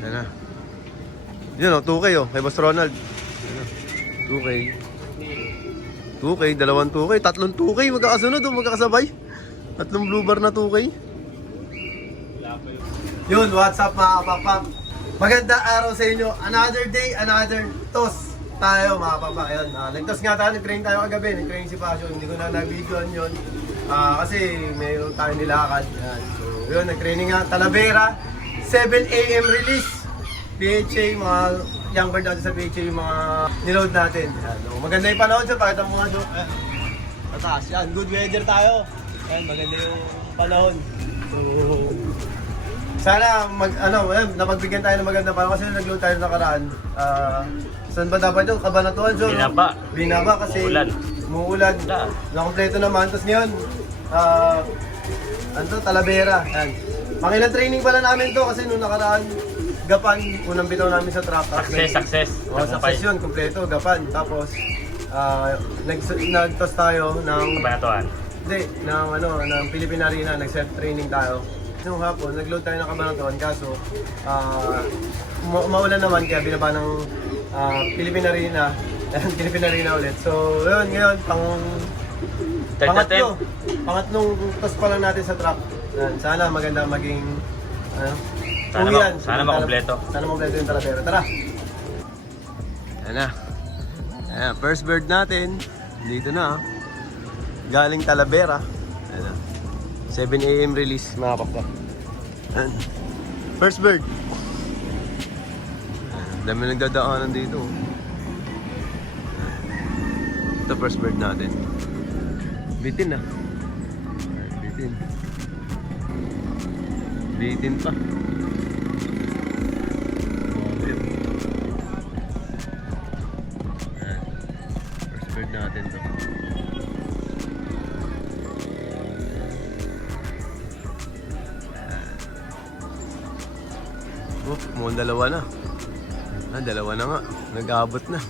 Yan na. Yun o, 2K o. Kay Boss Ronald. Yan na. 2K. 2K, dalawang 2K. Tatlong 2K. Magkakasunod o, magkakasabay. Tatlong blue bar na 2K. Yun, what's up mga kapakpak? Magandang araw sa inyo. Another day, another toss tayo mga kapakpak. Yun, nag-toss nga tayo, nag-train tayo kagabi. Nag-train si Passion. Hindi ko na nag-videoan yun. Kasi mayroon tayo nilakad. Yan. So, yun, nag-training nga. Talavera, 7 AM release. PHA, mga young bird natin sa PHA, yung mga niload natin. Yan. So, maganda yung panahon siya. Pakita mo nga doon. Mataas yan. Good weather tayo. Yan, maganda yung panahon. So, sana napagbigyan tayo ng maganda para kasi nag-load tayo nakaraan. Saan ba dapat yun? Kabanatuan, John? Binaba kasi muulan. Nakompleto naman. Tapos ngayon, Talavera. Yan. Pangilang training pala namin to kasi nung nakaraan, Gapan, unang bitaw namin sa trap. Success. Success yun, kompleto, Gapan. Tapos, nag-toss tayo ng... Kabanatuan. Hindi, ng Philippine Arena, nag-self-training tayo. Nung hapon, nag-load tayo ng Kabanatuan, kaso maulan naman kaya binaba ng Philippine Arena. Philippine Arena ulit. So, yun, ngayon, pangatlong toss pa lang natin sa truck. Sana maganda maging sana makompleto. Sana makompleto yung Talavera. Tara! Ayan na. Ayan, first bird natin. Dito na. Galing Talavera. Ayan na. 7 AM release mga kapakpak. First bird. Dami nagdadaanan dito. Ito first bird natin. Bitin na. Bitin. Bitin pa. First bird natin to. Mukhang dalawa na. Dalawa na nga. Nag-aabot na.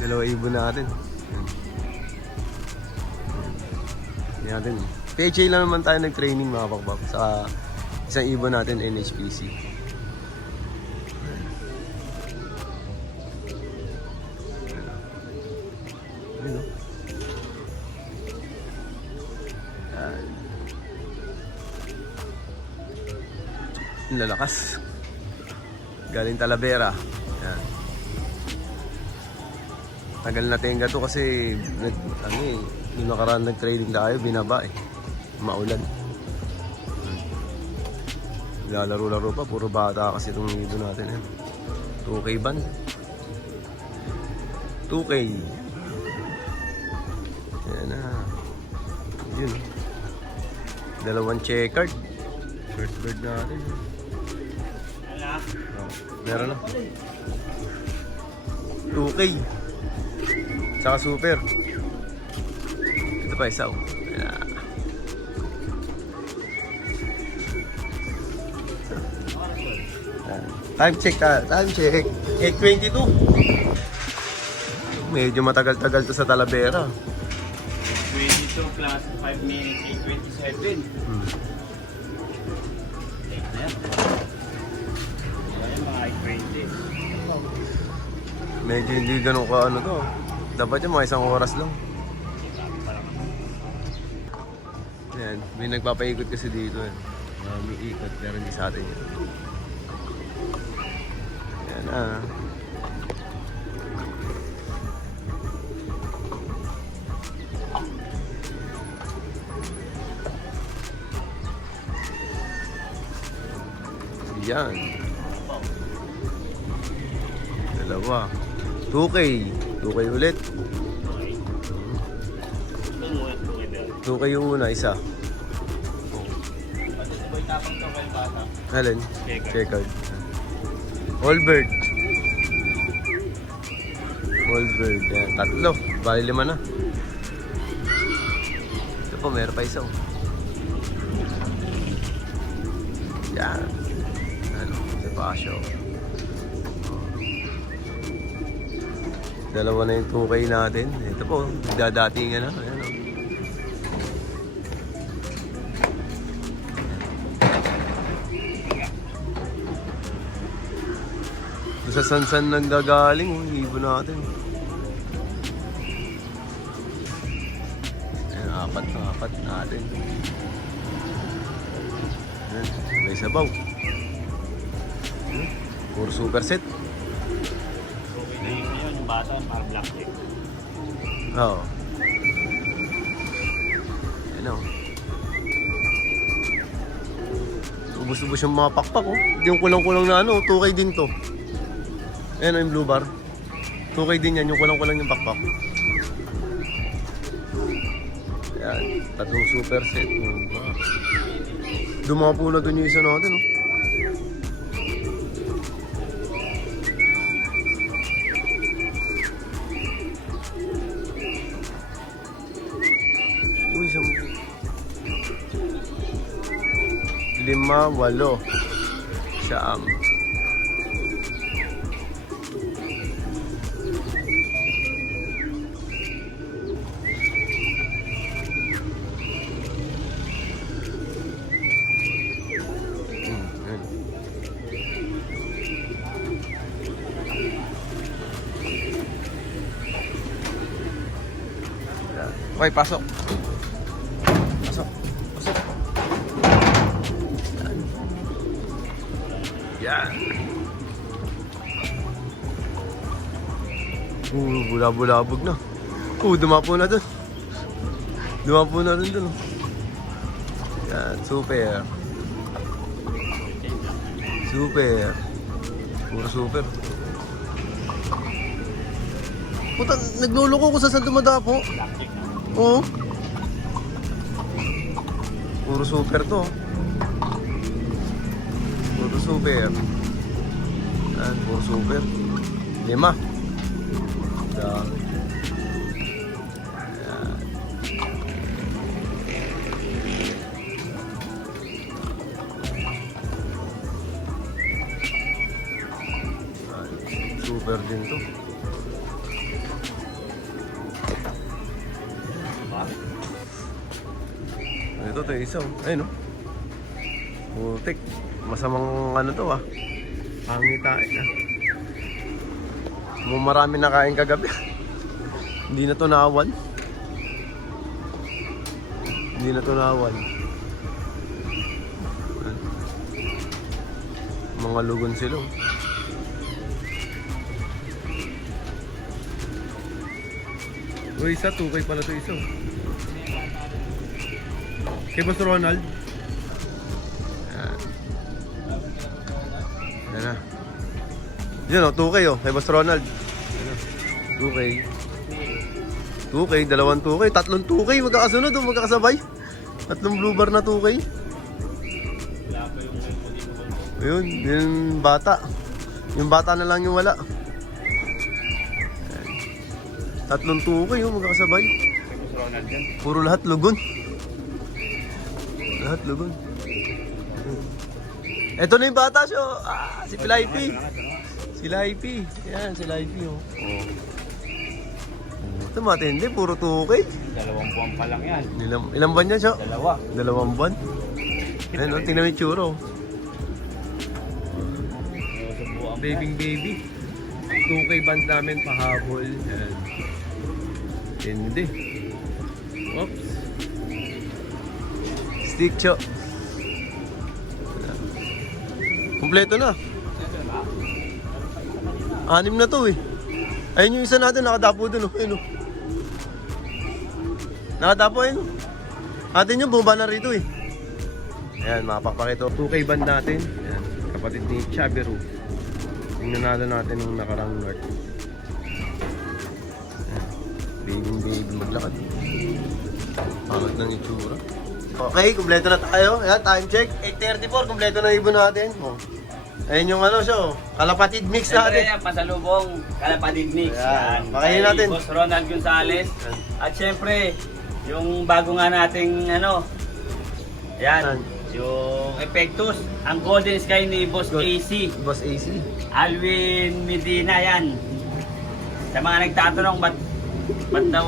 Dalawa ibon natin. Yan natin. PHA lang naman tayo nag-training mga pakpak sa isang ibon natin, NHPC. Lalakas. Galing Talavera. Yan. Tagal na tenga to kasi yung nakaraan nag-trading tayo, binaba maulan. Lalaro-laro pa, puro bata kasi itong ibon natin. 2K band. 2K. Yan na. Yun. Dalawang checkered. First bird natin. Meron na. 2K. Saka super. Ito pa isa. Time check. 8:22. Medyo matagal-tagal to sa Talavera. 22 plus 5 minutes, 8:27. Medyo hindi ganun ka to. Dapat yung mga isang oras lang. Ayan, may nagpapaikot kasi dito may ikot pero hindi sa atin yun. Ayan na. Ayan. Dalawa. 2K ulit. 2K yung una, isa. Alin? Checkered. Allbird. Yan, tatlo. Bali 5 na. Ito po, meron pa isa. Yan. Si Pasio. Dalawa na yung 2K natin. Ito po, nagdadatingan na. Ayan, Sa Sansan nanggagaling, oh, ibon natin. Ayan, apat natin. Ayan, may sabaw. Ayan, puro super set. Okay na yun, yung bata, para blackjack. Oo. Ayan o. Ubus-ubus yung mga pakpak, oh. Yung kulang-kulang na ano, 2K din to. Ayan o yung blue bar. 2K din yan, yung kulang-kulang yung pakpak. Ayan, tatlong super set. Dumapo na dun yung isa natin, oh. Uy, isang... 5, 8, siyam. Okay, pasok. Pasok. Pasok. Yan. Bulabulabog na. Dumapo na dun. Dumapo na rin dun. Yan, super. Super. Puro super. Puta, nagluloko ko sa San Dumadapo. Blackjack na. Oo. Puro super to. Puro super. Yan, puro super. 5. Yan. Yan. Super din to. Ito yung isa, oh. Ayun, oh. Putik. Masamang ano to, ah. Pangitain, ah. Marami na kain kagabi. Hindi na to naawan. Hindi na to naawan. Mga lugon sila, oh. Uy, isa, 2K pala to isa, oh. Kay Boss Ronald. Yan. Yan na. Yan o, 2K o. Kay Boss Ronald. Yan o. 2K. 2K, dalawang 2K. Tatlong 2K. Magkakasunod o, magkakasabay. Tatlong blue bar na 2K. Wala pa yung memory mo. Ayun, yung bata. Yung bata na lang yung wala. Yan. Tatlong 2K o, magkakasabay. Kay Boss Ronald yan. Puro lahat lugon. Lahat lugon. Ito na yung bata siya. Ah, si Pilaipi. Si Laipi. Yan, si Laipi, oh. Ito matindi, puro 2K. 2 buwan pa lang yan. Ilang buwan yan siya? 2. 2 buwan. Ayan, oh, tingnan mo yung tsura, oh. Baby. 2K bands namin, pahabol. Yan. Hindi. Oops. Stick cho. Kompleto na. 6 na to, eh. Ayun yung isa natin, nakadapo dun, oh. Ayun, oh. Nakadapo, ayun, oh. Atin yung bumaba na rito, eh. Ayan, mapapakito. 2K band natin. Ayan, kapatid ni Chabiru. Yung nanalo natin nung nakarang north. Ayan, baby maglakad. Pangat ng itsura. Okay, kumpleto na tayo. Ayan, time check. 8:34, kumpleto na ibon natin. Oh. Ayun yung ano siya, oh. Kalapatid mix Siyempre natin. yan, pasalubong, kalapatid mix. Ayan, Yan. pakainin Kay natin. Boss Ronald Gonzales. Ayan. At syempre, yung bago nga nating ano, yan, yung Epectus, ang Golden Sky ni Boss AC. Boss AC. Alwin Medina yan. Sa mga nagtatanong, ba't daw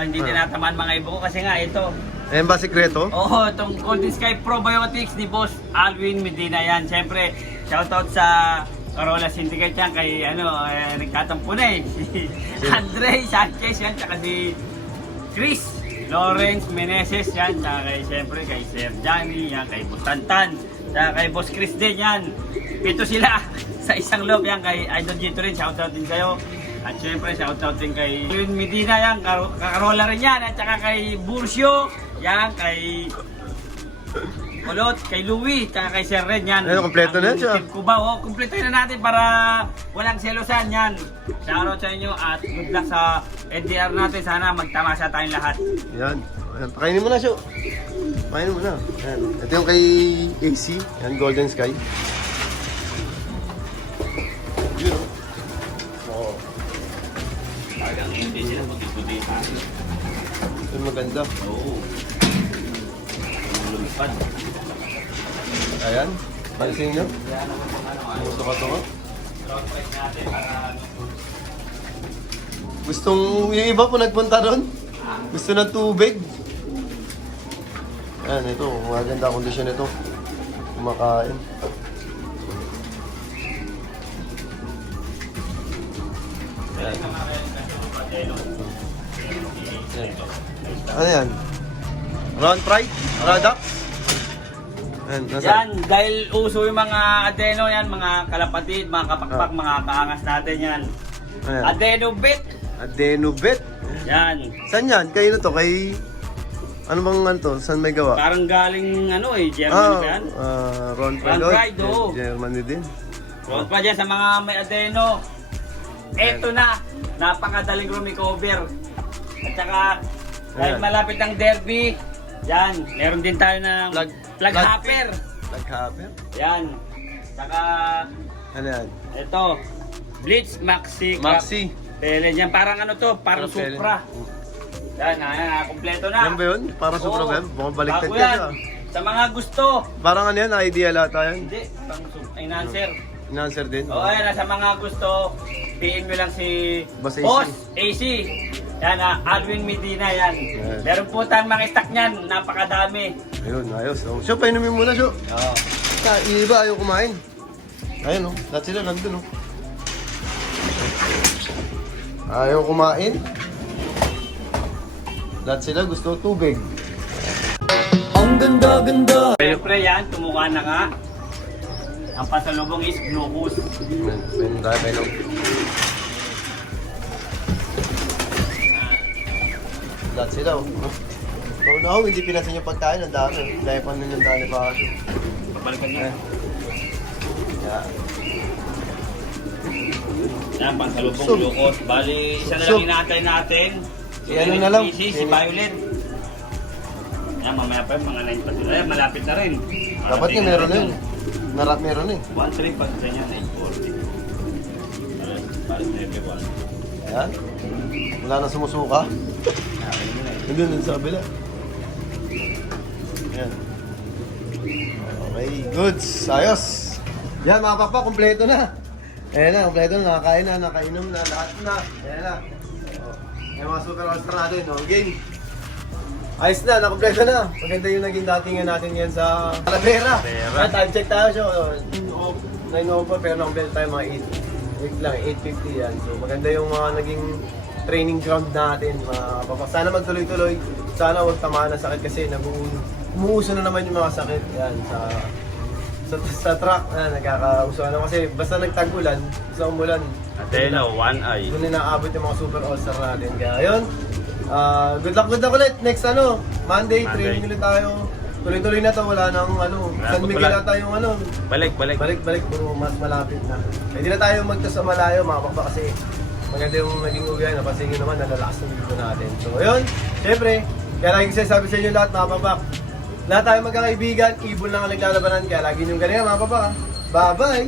hindi tinatamaan mga ibo ko? Kasi nga ito. Ayan ba sikreto? Oo, itong Golden Sky Probiotics ni Boss Alwin Medina yan. Siyempre, shoutout sa Carola Syndicate yan kay nagtatampo na eh. Si Andre Sanchez yan, tsaka si Chris Lawrence Meneses yan, tsaka kay siyempre kay Sir Johnny yan, kay Bustantan, tsaka kay Boss Chris din yan. Ito sila sa isang loob yan, kay Idol Gito rin, shoutout din kayo. At syempre shoutout din kay Yun Medina yan, Carola rin yan, at tsaka kay Burcio yan, kay Kulot, kay Louie, tsaka kay Sir Red yan. Ayun, kompleto na siya. Team Cubao, kompleto na natin para walang selosan yan. Shoutout sa inyo at good luck sa NDR natin. Sana magtamasa tayong lahat. Yan. Ayan, pakainin mo na siya. Pakainin mo na. Ayan. Ito yung kay AC. Yan, Golden Sky. Yun. Oo. Talagang hindi sila puti-puti pa. Ito yung maganda. Oo. Lumipad. Ayan. Pansin nyo. Yan naman kung ano. Gusto ka ito. Road price natin para Gustong, yung iba po nagpunta doon. Gusto ng tubig. Ayan, ito. Maganda kondisyon ito. Kumakain. Ayan. Ano yan? Round pride? Product? Ayan, nasa? yan, dahil uso yung mga adeno yan, mga kalapatid, mga kapakpak, mga kaangas natin yan. Ayan. Adeno bit. Adenobet. Yan. Saan yan? Kayo na to? Kay... Ano bang ano to? Saan may gawa? Parang galing Germany ba yan? Ron Ron Pride, oo. Germany din. Road pa dyan sa mga may adeno. Eto na, napakadaling recover. At saka, dahil Ayan. malapit ang derby, yan, meron din tayo ng plug hopper. Nag-hopper? Yan. Saka, Ano yan? ito, Blitz Maxi. Maxi. Pelen yan, parang ano to, parang Parang Supra. Yan, kompleto na. Yan ba yun? Parang super Oo. web? Mukhang baliktad Bago ka yan. siya. Sa mga gusto, Parang ano yan? Idea lata yan? hindi, pang enhancer. In-answer din? O ayan, sa mga gusto, PM nyo lang si Boss AC. Boss AC. Yan, Alvin Medina yan. Yes. Meron po tayong mga stock niyan, napakadami. Ayun, ayos. Oh. Siya, painumin muna siya. Oo. Yung iba ayaw kumain. Ayun, oh. Lahat sila nandun, oh. Ayaw kumain. Lahat sila gusto tubig. Ang ganda-ganda. Siyempre yan, tumuka na nga. Ang pasalubong is glucose. Ayun, tayo kayo. Lahat sila, oh. Oh, no, hindi pinasin yung pagkain. Ang dami. Dahil pa nun yung dami pa. Babalikan nyo. Yeah. Yan, pasalubong So, glucose. Bali, isa na so, lang inaantay natin. ano na lang? Si Violet. Yan, mamaya pa yung mga 9 pa sila. Yan, malapit na rin. Dapat nga meron na yun. Meron eh. 1-3 pa sa inyo, 940. Paris na everyone. Ayan. Wala na sumusuka. Nandun sa kabila. Ayan. Okay, goods. Ayos. Yan mga papa, kompleto na. Ayan na, kompleto na. Nakakain na, nakainom na, lahat na. Ayan na. Ayan mga super all-star natin, no? Game. Ayos na, nakompleto na. Maganda yung naging datingan natin yan sa Talavera. At time check tayo siya. 9 pa pero nakompleto tayo mga 8. Wait lang, 8:50 yan. So maganda yung mga naging training ground natin. Sana magtuloy-tuloy. Sana huwag tamaan ng sakit kasi umuuso na naman yung mga sakit. Yan, sa truck, nagkakauso na kasi basta nagtag-ulan, sa umulan. Ateno, 1 eye. Doon na naabot yung mga super all-star natin. Kaya yun, good luck ulit. Next Monday, training ulit tayo. Tuloy-tuloy na to, wala nang San Miguel na tayong Balik. balik, puro mas malapit na. Hindi na tayo magtas sa malayo, mga papa, kasi maganda yung naging uwian. Napansin nyo naman, nalalakas ng video natin. So, yun, syempre, kaya laging sinasabi sa inyo lahat, mga papa, lahat tayo magkakaibigan, ibon lang ang naglalabanan, kaya lagi nyo ganyan, mga papa. Bye-bye!